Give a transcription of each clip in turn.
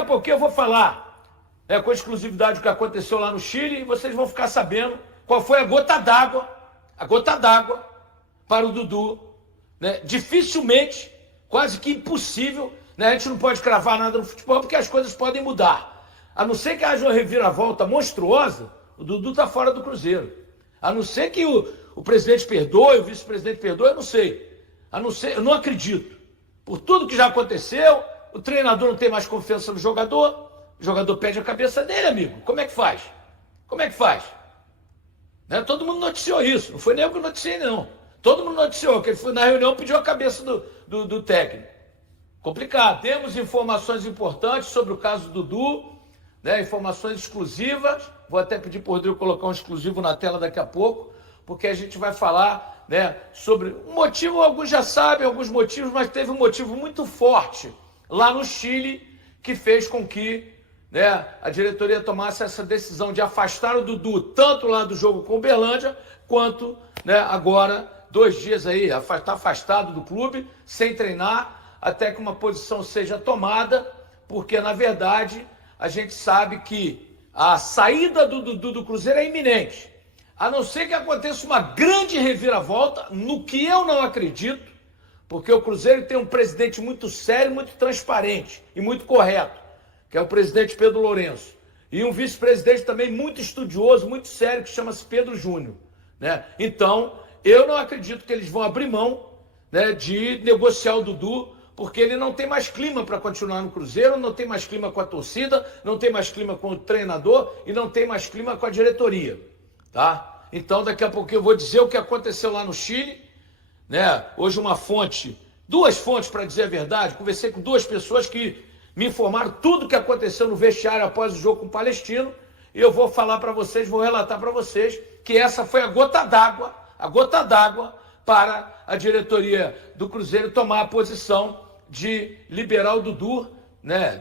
a pouquinho eu vou falar com exclusividade o que aconteceu lá no Chile e vocês vão ficar sabendo qual foi a gota d'água para o Dudu. Né? Dificilmente, quase que impossível, né? A gente não pode cravar nada no futebol porque as coisas podem mudar. A não ser que haja uma reviravolta monstruosa, o Dudu está fora do Cruzeiro. A não ser que o presidente perdoe, o vice-presidente perdoe, eu não sei. A não ser, eu não acredito. Por tudo que já aconteceu, o treinador não tem mais confiança no jogador, o jogador pede a cabeça dele, amigo. Como é que faz? Como é que faz? Né? Todo mundo noticiou isso, não foi nem eu que noticiei, não. Todo mundo noticiou que ele foi na reunião e pediu a cabeça do técnico. Complicado. Temos informações importantes sobre o caso do Dudu, né? Informações exclusivas. Vou até pedir para o Rodrigo colocar um exclusivo na tela daqui a pouco, porque a gente vai falar, né, sobre um motivo, alguns já sabem, alguns motivos, mas teve um motivo muito forte lá no Chile que fez com que, né, a diretoria tomasse essa decisão de afastar o Dudu, tanto lá do jogo com o Uberlândia, quanto, né, agora, 2 dias aí, está afastado do clube, sem treinar, até que uma posição seja tomada, porque, na verdade, a gente sabe que a saída do Dudu do Cruzeiro é iminente. A não ser que aconteça uma grande reviravolta, no que eu não acredito, porque o Cruzeiro tem um presidente muito sério, muito transparente e muito correto, que é o presidente Pedro Lourenço. E um vice-presidente também muito estudioso, muito sério, que chama-se Pedro Júnior. Né? Então, eu não acredito que eles vão abrir mão, né, de negociar o Dudu, porque ele não tem mais clima para continuar no Cruzeiro, não tem mais clima com a torcida, não tem mais clima com o treinador e não tem mais clima com a diretoria. Tá? Então, daqui a pouco eu vou dizer o que aconteceu lá no Chile. Né? Hoje duas fontes para dizer a verdade, conversei com 2 pessoas que me informaram tudo o que aconteceu no vestiário após o jogo com o Palestino, e eu vou falar para vocês, vou relatar para vocês que essa foi a gota d'água para a diretoria do Cruzeiro tomar a posição de liberar o Dudu, né,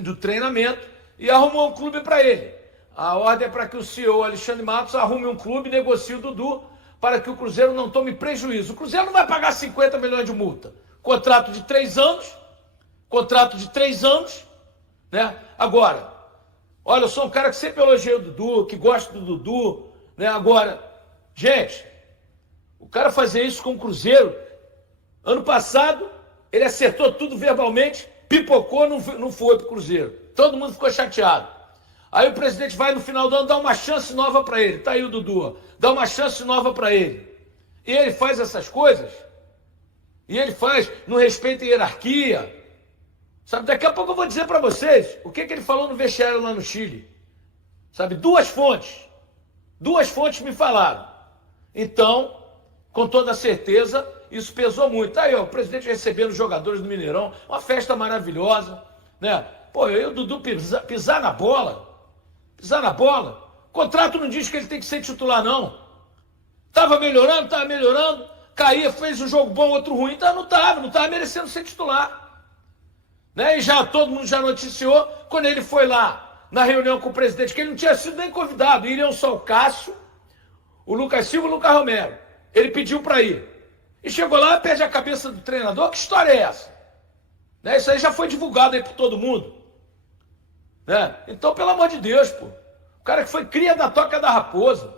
do treinamento, e arrumou um clube para ele. A ordem é para que o CEO Alexandre Matos arrume um clube e negocie o Dudu para que o Cruzeiro não tome prejuízo. O Cruzeiro não vai pagar 50 milhões de multa. Contrato de 3 anos, né? Agora, olha, eu sou um cara que sempre elogiei o Dudu, que gosta do Dudu, né? Agora, gente, o cara fazer isso com o Cruzeiro, ano passado, ele acertou tudo verbalmente, pipocou, não foi pro Cruzeiro. Todo mundo ficou chateado. Aí o presidente vai no final do ano dar uma chance nova para ele. Tá aí o Dudu, dá uma chance nova para ele. E ele faz essas coisas, e ele faz, não respeita a hierarquia. Sabe, daqui a pouco eu vou dizer para vocês o que ele falou no vestiário lá no Chile. Sabe, 2 fontes me falaram. Então, com toda certeza, isso pesou muito. Tá aí, ó, o presidente recebendo os jogadores do Mineirão, uma festa maravilhosa, né? Pô, eu e o Dudu pisar na bola. O contrato não diz que ele tem que ser titular, não. Tava melhorando, caía, fez um jogo bom, outro ruim, não tava merecendo ser titular. Né? E já todo mundo já noticiou, quando ele foi lá na reunião com o presidente, que ele não tinha sido nem convidado, iriam só o Cássio, o Lucas Silva e o Lucas Romero. Ele pediu para ir. E chegou lá, pede a cabeça do treinador. Que história é essa? Né? Isso aí já foi divulgado aí para todo mundo. Né? Então, pelo amor de Deus, pô. O cara que foi cria da Toca da Raposa.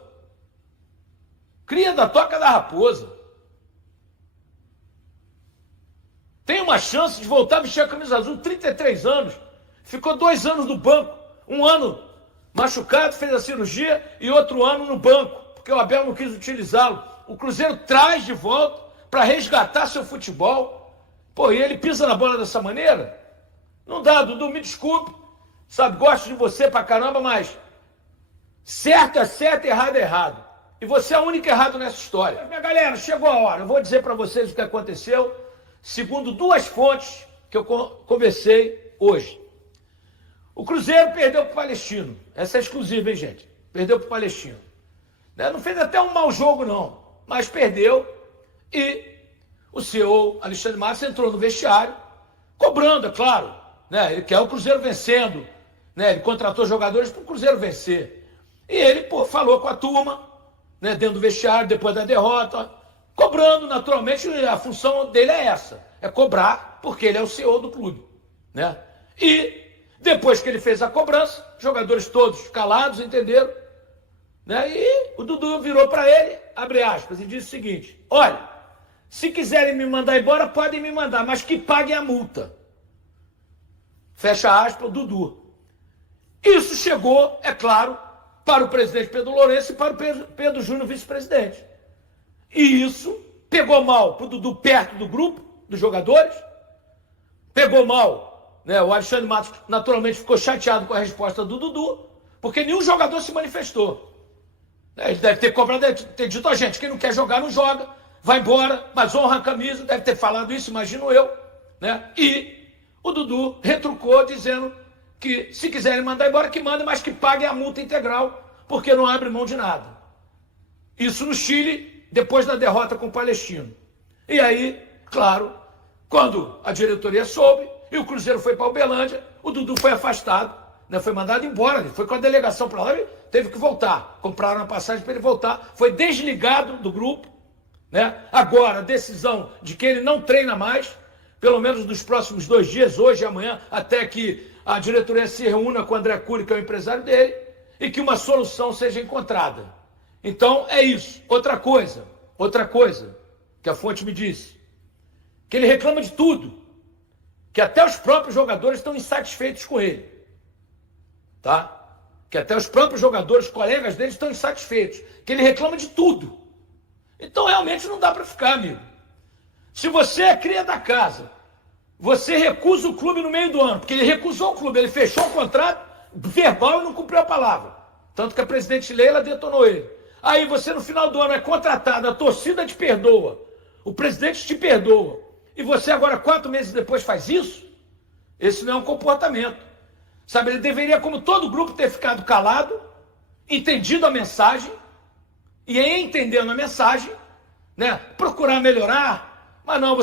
Tem uma chance de voltar a vestir a camisa azul, 33 anos. Ficou 2 anos no banco. 1 ano machucado, fez a cirurgia, e outro ano no banco, porque o Abel não quis utilizá-lo. O Cruzeiro traz de volta para resgatar seu futebol. Pô, e ele pisa na bola dessa maneira? Não dá, Dudu, me desculpe. Sabe, gosto de você pra caramba, mas certo é certo, errado é errado. E você é o único errado nessa história. Minha galera, chegou a hora. Eu vou dizer para vocês o que aconteceu, segundo 2 fontes que eu conversei hoje. O Cruzeiro perdeu pro Palestino. Essa é exclusiva, hein, gente? Perdeu pro Palestino. Não fez até um mau jogo, não. Mas perdeu. E o CEO Alexandre Matos entrou no vestiário, cobrando, é claro. Né? Ele quer o Cruzeiro vencendo. Né? Ele contratou jogadores para o Cruzeiro vencer. E ele, falou com a turma, né, dentro do vestiário, depois da derrota, cobrando, naturalmente, a função dele é essa, é cobrar, porque ele é o CEO do clube. Né? E Depois que ele fez a cobrança, jogadores todos calados, entenderam? Né? E o Dudu virou para ele, abre aspas, e disse o seguinte: olha, se quiserem me mandar embora, podem me mandar, mas que paguem a multa. Fecha aspas, o Dudu. Isso chegou, é claro, para o presidente Pedro Lourenço e para o Pedro Júnior, vice-presidente. E isso pegou mal para o Dudu perto do grupo, dos jogadores, pegou mal, né? O Alexandre Matos naturalmente ficou chateado com a resposta do Dudu, porque nenhum jogador se manifestou. Ele deve ter cobrado, deve ter dito a gente, quem não quer jogar não joga, vai embora, mas honra a camisa, deve ter falado isso, imagino eu, né? E o Dudu retrucou dizendo que se quiserem mandar embora, que mandem, mas que paguem a multa integral, porque não abre mão de nada. Isso no Chile, depois da derrota com o Palestino. E aí, claro, quando a diretoria soube e o Cruzeiro foi para Uberlândia, o Dudu foi afastado, né? Foi mandado embora, ele foi com a delegação para lá e teve que voltar. Compraram a passagem para ele voltar, foi desligado do grupo, né? Agora, a decisão de que ele não treina mais, pelo menos nos próximos 2 dias, hoje e amanhã, até que a diretoria se reúna com o André Cury, que é o empresário dele, e que uma solução seja encontrada. Então, é isso. Outra coisa que a fonte me disse, que ele reclama de tudo, que até os próprios jogadores estão insatisfeitos com ele, tá? Que até os próprios jogadores, colegas dele, estão insatisfeitos, que ele reclama de tudo. Então, realmente não dá para ficar, amigo. Se você é cria da casa, você recusa o clube no meio do ano, porque ele recusou o clube, ele fechou o contrato verbal e não cumpriu a palavra. Tanto que a presidente Leila detonou ele. Aí você no final do ano é contratado, a torcida te perdoa, o presidente te perdoa, e você agora 4 meses depois faz isso? Esse não é um comportamento. Sabe, ele deveria, como todo grupo, ter ficado calado, entendido a mensagem, e aí, entendendo a mensagem, né, procurar melhorar. Mas não,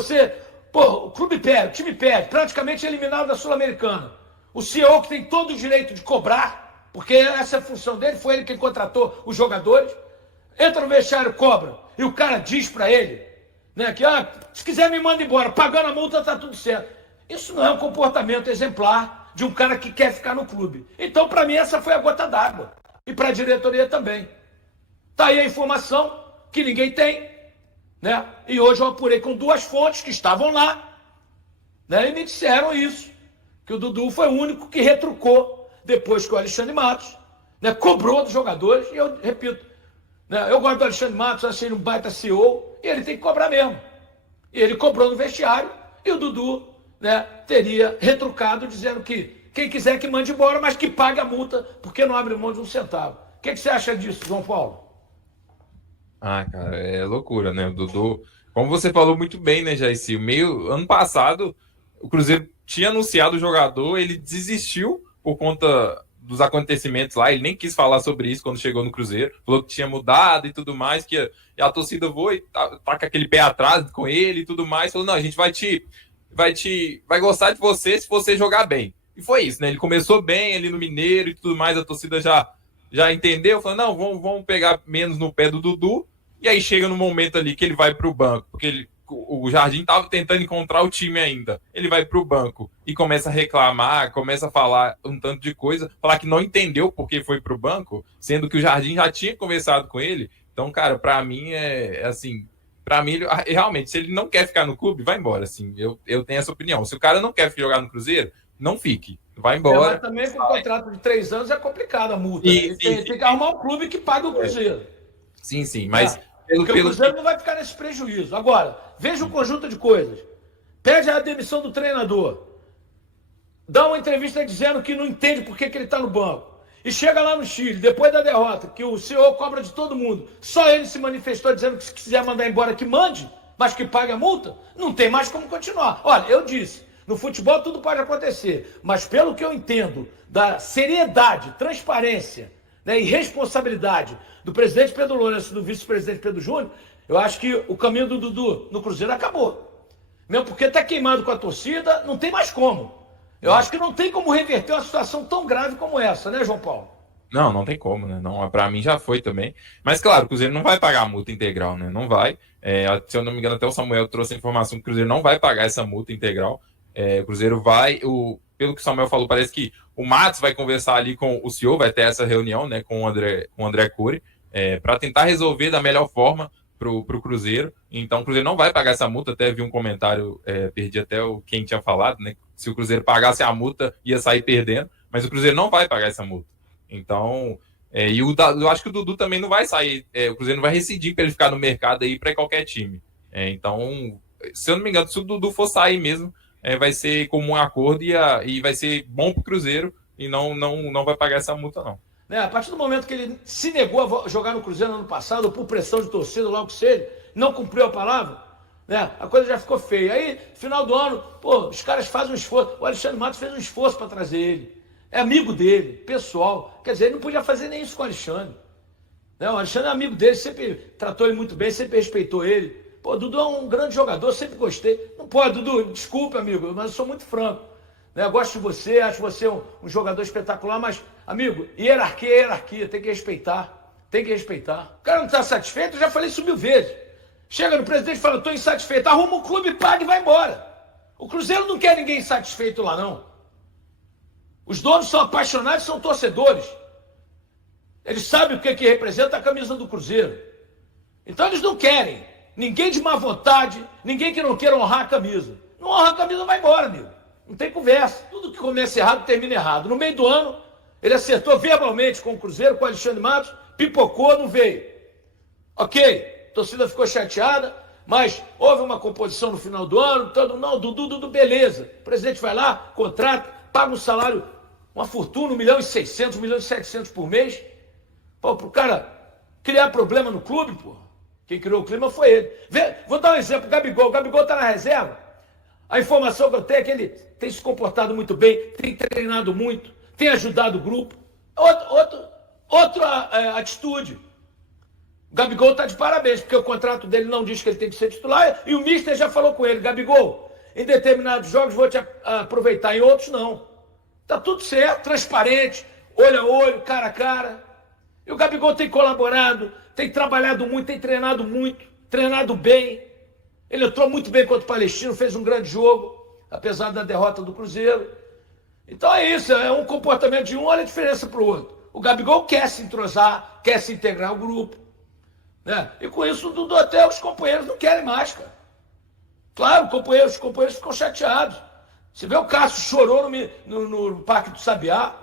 o clube perde, o time perde, praticamente eliminado da Sul-Americana. O CEO que tem todo o direito de cobrar, porque essa é a função dele, foi ele quem contratou os jogadores, entra no vestiário, cobra, e o cara diz para ele, né, que se quiser me manda embora, pagando a multa tá tudo certo. Isso não é um comportamento exemplar de um cara que quer ficar no clube. Então, para mim, essa foi a gota d'água. E para a diretoria também. Tá aí a informação que ninguém tem, né? E hoje eu apurei com 2 fontes que estavam lá, né? E me disseram isso, que o Dudu foi o único que retrucou depois que o Alexandre Matos, né, cobrou dos jogadores. E eu repito, né, eu gosto do Alexandre Matos, achei ele um baita CEO, e ele tem que cobrar mesmo. E ele cobrou no vestiário, e o Dudu, né, teria retrucado dizendo que quem quiser que mande embora, mas que pague a multa, porque não abre mão de 1 centavo. O que você acha disso, João Paulo? Ah, cara, é loucura, né? O Dudu, como você falou muito bem, né, Jaircy? Ano passado, o Cruzeiro tinha anunciado o jogador, ele desistiu por conta dos acontecimentos lá, ele nem quis falar sobre isso quando chegou no Cruzeiro, falou que tinha mudado e tudo mais, que a torcida foi, tá com aquele pé atrás com ele e tudo mais, falou, não, a gente vai gostar de você se você jogar bem. E foi isso, né? Ele começou bem ali no Mineiro e tudo mais, a torcida já entendeu, falou, não, vamos pegar menos no pé do Dudu, e aí chega no momento ali que ele vai para o banco, porque o Jardim estava tentando encontrar o time ainda, ele vai para o banco e começa a reclamar, começa a falar um tanto de coisa, falar que não entendeu porque foi para o banco, sendo que o Jardim já tinha conversado com ele. Então, cara, para mim é assim, para mim, realmente, se ele não quer ficar no clube, vai embora, assim, eu tenho essa opinião. Se o cara não quer jogar no Cruzeiro, não fique. Vai embora. Mas também com o contrato de 3 anos é complicado a multa. Sim, Né? sim, Tem que arrumar um clube que pague o Cruzeiro. Sim, mas Porque o Cruzeiro não vai ficar nesse prejuízo. Agora, veja um conjunto de coisas. Pede a demissão do treinador. Dá uma entrevista dizendo que não entende por que ele está no banco. E chega lá no Chile, depois da derrota, que o CEO cobra de todo mundo. Só ele se manifestou dizendo que se quiser mandar embora, que mande, mas que pague a multa. Não tem mais como continuar. Olha, eu disse, no futebol tudo pode acontecer, mas pelo que eu entendo da seriedade, transparência, né, e responsabilidade do presidente Pedro Lourenço e do vice-presidente Pedro Júnior, eu acho que o caminho do Dudu no Cruzeiro acabou. Mesmo porque está queimado com a torcida, não tem mais como. Eu acho que não tem como reverter uma situação tão grave como essa, né, João Paulo? Não tem como, né? Não, para mim já foi também. Mas claro, o Cruzeiro não vai pagar a multa integral, né? Não vai. Se eu não me engano, até o Samuel trouxe a informação que o Cruzeiro não vai pagar essa multa integral. O Cruzeiro vai. pelo que o Samuel falou, parece que o Matos vai conversar ali com o CEO, vai ter essa reunião, né, com o André Cury, para tentar resolver da melhor forma para o Cruzeiro. Então o Cruzeiro não vai pagar essa multa. Até vi um comentário, perdi até quem tinha falado, né? Se o Cruzeiro pagasse a multa, ia sair perdendo, mas o Cruzeiro não vai pagar essa multa. Então, eu acho que o Dudu também não vai sair, o Cruzeiro não vai rescindir para ele ficar no mercado aí para qualquer time. Então, se eu não me engano, se o Dudu for sair mesmo, vai ser comum acordo e vai ser bom para o Cruzeiro e não vai pagar essa multa, não. A partir do momento que ele se negou a jogar no Cruzeiro no ano passado, por pressão de torcida, logo que seja, não cumpriu a palavra, a coisa já ficou feia. Aí, final do ano, os caras fazem um esforço. O Alexandre Matos fez um esforço para trazer ele. É amigo dele, pessoal. Quer dizer, ele não podia fazer nem isso com o Alexandre. O Alexandre é amigo dele, sempre tratou ele muito bem, sempre respeitou ele. Dudu é um grande jogador, sempre gostei. Não pode, Dudu, desculpe, amigo, mas eu sou muito franco. Eu gosto de você, acho você um jogador espetacular, mas, amigo, hierarquia é hierarquia, tem que respeitar. Tem que respeitar. O cara não está satisfeito, eu já falei isso 1000 vezes. Chega no presidente e fala, estou insatisfeito. Arruma um clube, paga e vai embora. O Cruzeiro não quer ninguém insatisfeito lá, não. Os donos são apaixonados, são torcedores. Eles sabem o que representa a camisa do Cruzeiro. Então eles não querem ninguém de má vontade, ninguém que não queira honrar a camisa. Não honra a camisa, vai embora, amigo. Não tem conversa. Tudo que começa errado, termina errado. No meio do ano, ele acertou verbalmente com o Cruzeiro, com o Alexandre Matos, pipocou, não veio. Ok, a torcida ficou chateada, mas houve uma composição no final do ano, não, Dudu, beleza. O presidente vai lá, contrata, paga um salário, uma fortuna, 1.600.000, 1.700.000 por mês. Pro cara criar problema no clube, pô. Quem criou o clima foi ele. Vou dar um exemplo, o Gabigol tá na reserva. A informação que eu tenho é que ele tem se comportado muito bem, tem treinado muito, tem ajudado o grupo. Outra atitude. O Gabigol está de parabéns, porque o contrato dele não diz que ele tem que ser titular, e o mister já falou com ele, Gabigol, em determinados jogos vou te aproveitar, em outros não. Tá tudo certo, transparente, olho a olho, cara a cara. E o Gabigol tem colaborado, tem trabalhado muito, tem treinado bem. Ele entrou muito bem contra o Palestino, fez um grande jogo, apesar da derrota do Cruzeiro. Então é isso, é um comportamento de um, olha a diferença para o outro. O Gabigol quer se entrosar, quer se integrar ao grupo. E com isso, Dudu, até os companheiros não querem mais, cara. Claro, os companheiros ficam chateados. Você vê o Cássio chorou no Parque do Sabiá,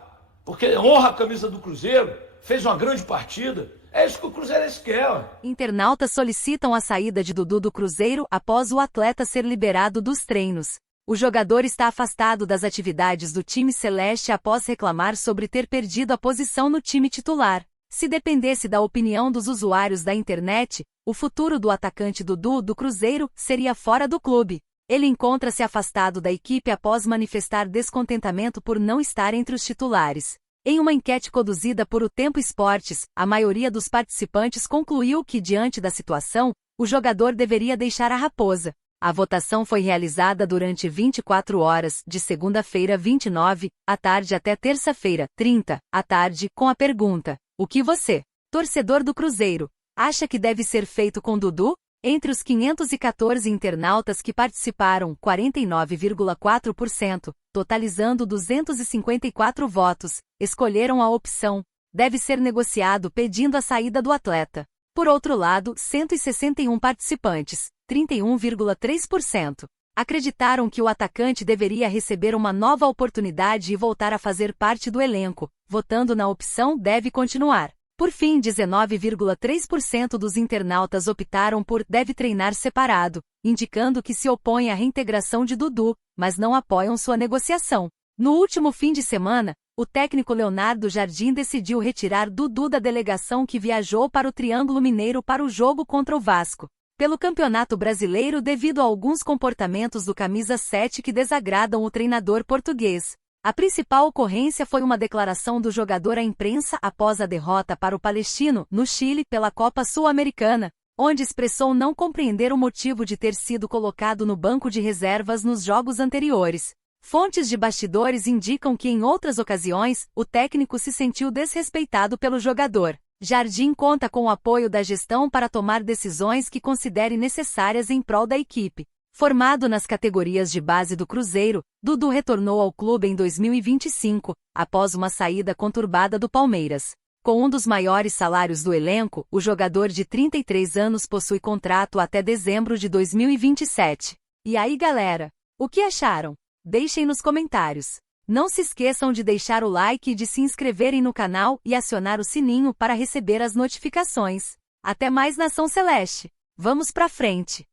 porque honra a camisa do Cruzeiro, fez uma grande partida. É isso que o Cruzeirense quer. Ó. Internautas solicitam a saída de Dudu do Cruzeiro após o atleta ser liberado dos treinos. O jogador está afastado das atividades do time celeste após reclamar sobre ter perdido a posição no time titular. Se dependesse da opinião dos usuários da internet, o futuro do atacante Dudu do Cruzeiro seria fora do clube. Ele encontra-se afastado da equipe após manifestar descontentamento por não estar entre os titulares. Em uma enquete conduzida por O Tempo Esportes, a maioria dos participantes concluiu que, diante da situação, o jogador deveria deixar a Raposa. A votação foi realizada durante 24 horas, de segunda-feira 29, à tarde até terça-feira 30, à tarde, com a pergunta: o que você, torcedor do Cruzeiro, acha que deve ser feito com Dudu? Entre os 514 internautas que participaram, 49,4%, totalizando 254 votos, escolheram a opção deve ser negociado pedindo a saída do atleta. Por outro lado, 161 participantes, 31,3%, acreditaram que o atacante deveria receber uma nova oportunidade e voltar a fazer parte do elenco, votando na opção deve continuar. Por fim, 19,3% dos internautas optaram por deve treinar separado, indicando que se opõem à reintegração de Dudu, mas não apoiam sua negociação. No último fim de semana, o técnico Leonardo Jardim decidiu retirar Dudu da delegação que viajou para o Triângulo Mineiro para o jogo contra o Vasco, pelo Campeonato Brasileiro devido a alguns comportamentos do camisa 7 que desagradam o treinador português. A principal ocorrência foi uma declaração do jogador à imprensa após a derrota para o Palestino, no Chile, pela Copa Sul-Americana, onde expressou não compreender o motivo de ter sido colocado no banco de reservas nos jogos anteriores. Fontes de bastidores indicam que em outras ocasiões, o técnico se sentiu desrespeitado pelo jogador. Jardim conta com o apoio da gestão para tomar decisões que considere necessárias em prol da equipe. Formado nas categorias de base do Cruzeiro, Dudu retornou ao clube em 2025, após uma saída conturbada do Palmeiras. Com um dos maiores salários do elenco, o jogador de 33 anos possui contrato até dezembro de 2027. E aí, galera? O que acharam? Deixem nos comentários. Não se esqueçam de deixar o like e de se inscreverem no canal e acionar o sininho para receber as notificações. Até mais, Nação Celeste! Vamos pra frente!